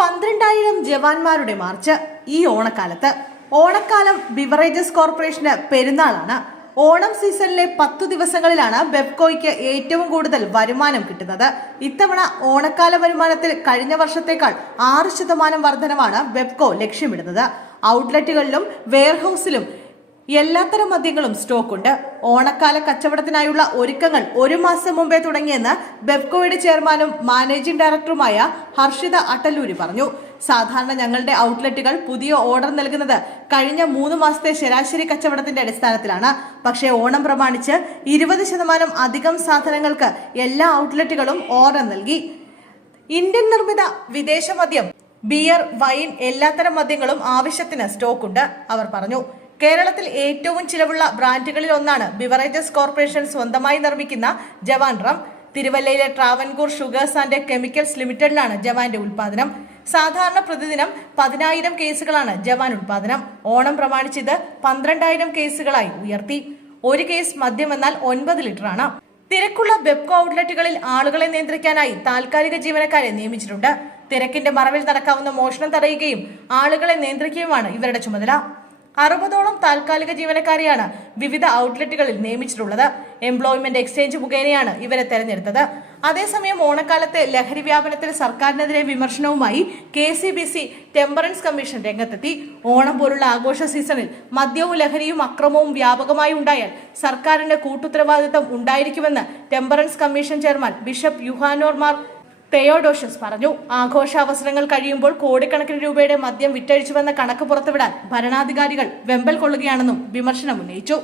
പന്ത്രണ്ടായിരം ജവാന്മാരുടെ മാർച്ച് ഈ ഓണക്കാലത്ത്. ഓണക്കാലം ബിവറേജസ് കോർപ്പറേഷന് പെരുന്നാളാണ്. ഓണം സീസണിലെ പത്തു ദിവസങ്ങളിലാണ് ബെബ്കോയ്ക്ക് ഏറ്റവും കൂടുതൽ വരുമാനം കിട്ടുന്നത്. ഇത്തവണ ഓണക്കാല വരുമാനത്തിൽ കഴിഞ്ഞ വർഷത്തേക്കാൾ ആറ് ശതമാനം വർധനമാണ് ബെബ്കോ ലക്ഷ്യമിടുന്നത്. ഔട്ട്ലെറ്റുകളിലും വെയർഹൌസിലും എല്ലാത്തരം മദ്യങ്ങളും സ്റ്റോക്ക് ഉണ്ട് ഓണക്കാല കച്ചവടത്തിനായുള്ള ഒരുക്കങ്ങൾ ഒരു മാസം മുമ്പേ തുടങ്ങിയെന്ന് ബെബ്കോയുടെ ചെയർമാനും മാനേജിംഗ് ഡയറക്ടറുമായ ഹർഷിത അട്ടല്ലൂരി പറഞ്ഞു. സാധാരണ ഞങ്ങളുടെ ഔട്ട്ലെറ്റുകൾ പുതിയ ഓർഡർ നൽകുന്നത് കഴിഞ്ഞ മൂന്ന് മാസത്തെ ശരാശരി കച്ചവടത്തിന്റെ അടിസ്ഥാനത്തിലാണ്. പക്ഷേ ഓണം പ്രമാണിച്ച് ഇരുപത് ശതമാനം അധികം സാധനങ്ങൾക്ക് എല്ലാ ഔട്ട്ലെറ്റുകളും ഓർഡർ നൽകി. ഇന്ത്യൻ നിർമ്മിത വിദേശ മദ്യം ബിയർ വൈൻ എല്ലാത്തരം മദ്യങ്ങളും ആവശ്യത്തിന് സ്റ്റോക്കുണ്ട് അവർ പറഞ്ഞു. കേരളത്തിൽ ഏറ്റവും ചിലവുള്ള ബ്രാൻഡുകളിൽ ഒന്നാണ് ബിവറേജസ് കോർപ്പറേഷൻ സ്വന്തമായി നിർമ്മിക്കുന്ന ജവാൻ റം. തിരുവല്ലയിലെ ട്രാവൻകൂർ ഷുഗേഴ്സ് ആൻഡ് കെമിക്കൽസ് ലിമിറ്റഡിലാണ് ജവാന്റെ ഉൽപാദനം. സാധാരണ പ്രതിദിനം പതിനായിരം കേസുകളാണ് ജവാൻ ഉൽപാദനം. ഓണം പ്രമാണിച്ചിത് പന്ത്രണ്ടായിരം കേസുകളായി ഉയർത്തി. ഒരു കേസ് മദ്യം എന്നാൽ ഒൻപത് ലിറ്ററാണ്. തിരക്കുള്ള ബെപ്കോ ഔട്ട്ലെറ്റുകളിൽ ആളുകളെ നിയന്ത്രിക്കാനായി താൽക്കാലിക ജീവനക്കാരെ നിയമിച്ചിട്ടുണ്ട്. തിരക്കിന്റെ മറവിൽ നടക്കാവുന്ന മോഷണം തടയുകയും ആളുകളെ നിയന്ത്രിക്കുകയുമാണ് ഇവരുടെ ചുമതല. അറുപതോളം താൽക്കാലിക ജീവനക്കാരെയാണ് വിവിധ ഔട്ട്ലെറ്റുകളിൽ നിയമിച്ചിട്ടുള്ളത്. എംപ്ലോയ്മെന്റ് എക്സ്ചേഞ്ച് മുഖേനയാണ് ഇവരെ തെരഞ്ഞെടുത്തത്. അതേസമയം ഓണക്കാലത്തെ ലഹരി വ്യാപനത്തിൽ സർക്കാരിനെതിരെ വിമർശനവുമായി K C B C temperance commission രംഗത്തെത്തി. ഓണം പോലുള്ള ആഘോഷ സീസണിൽ മദ്യവും ലഹരിയും അക്രമവും വ്യാപകമായി ഉണ്ടായാൽ സർക്കാരിന്റെ കൂട്ടുത്തരവാദിത്തം ഉണ്ടായിരിക്കുമെന്ന് temperance commission chairman bishop Yuhanon Mar Theodosius പറഞ്ഞു ആഘോഷാവസരങ്ങൾ കഴിയുമ്പോൾ കോടിക്കണക്കിന് രൂപയുടെ മദ്യം വിറ്റഴിച്ചുവെന്ന കണക്ക് പുറത്തുവിടാൻ ഭരണാധികാരികൾ വെമ്പൽ കൊള്ളുകയാണെന്നും വിമർശനം ഉന്നയിച്ചു.